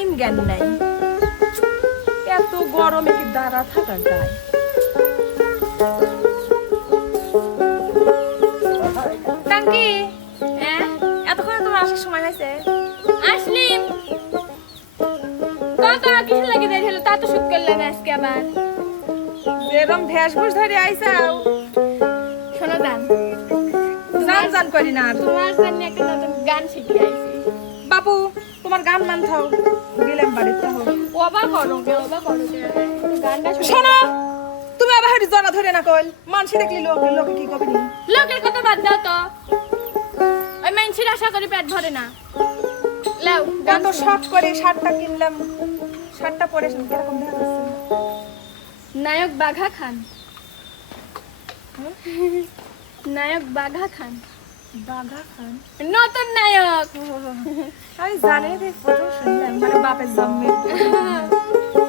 Time জ্ঞান নাই। এত গরমে কি দাঁড়া থাকা যায়? টাঙ্কি হ্যাঁ? এতক্ষণে তোমার আসার সময় হয়েছে। আসলিম কাকা কিছু লাগে দেখছিল তা তো শুট করলেন আজকে আবার। যেরম ভেষভূষ ধরে আইসাও। শোনো দান জান জান করি না আর। তোমার জন্য একটা নতুন গান শিখে আইছি। বাপু তোমার গান মান থাও গেলাম বাড়িতে হোক ওবা করো ওবা করো গানটা শোনো। তুমি আবার হেঁটে জরা ধরে না কইল। মানুষ দেখলি লোক লোকে কি কবি নি লোকের কথা বাদ দাও তো। ওই মাইনসির আশা করি পেট ভরে না। লাও গান এত শখ করে শার্টটা কিনলাম। শার্টটা পরে কীরকম দেখা যাচ্ছে? নায়ক বাঘা খান। নায়ক বাঘা খান। বাঘা খান। নতুন নায়ক। আমি জানি ফটো শুনলাম মানে বাপের জন্মের।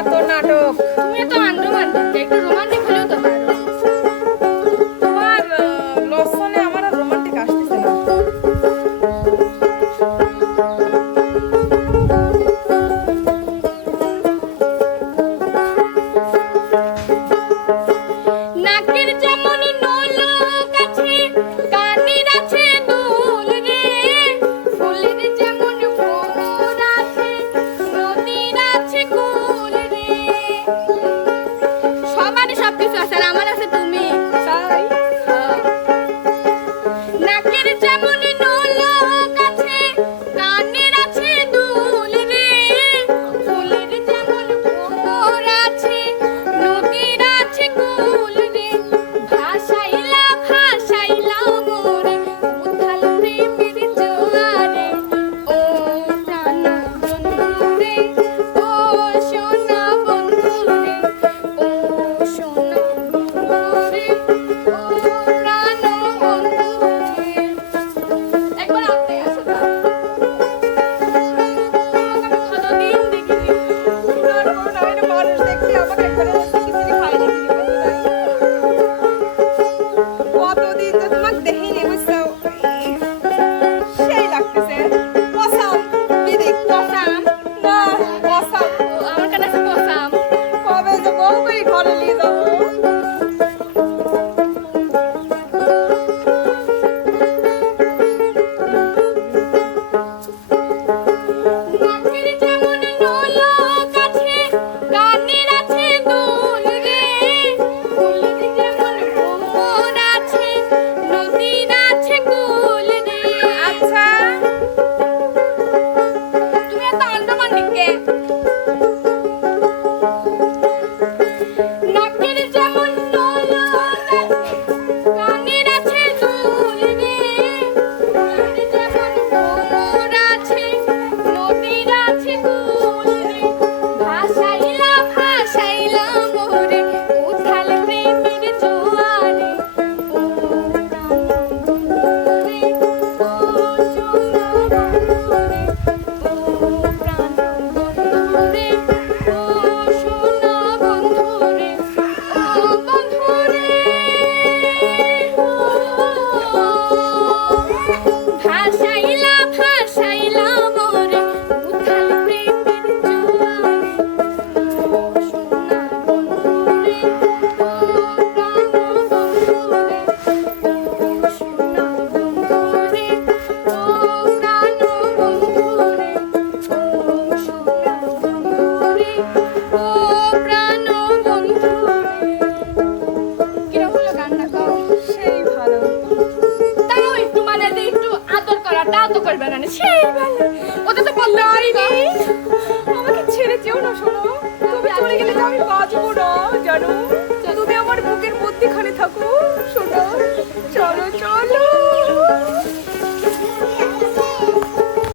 এত নাটক ছেড়ে বেলা। ওদের তো বলল আরে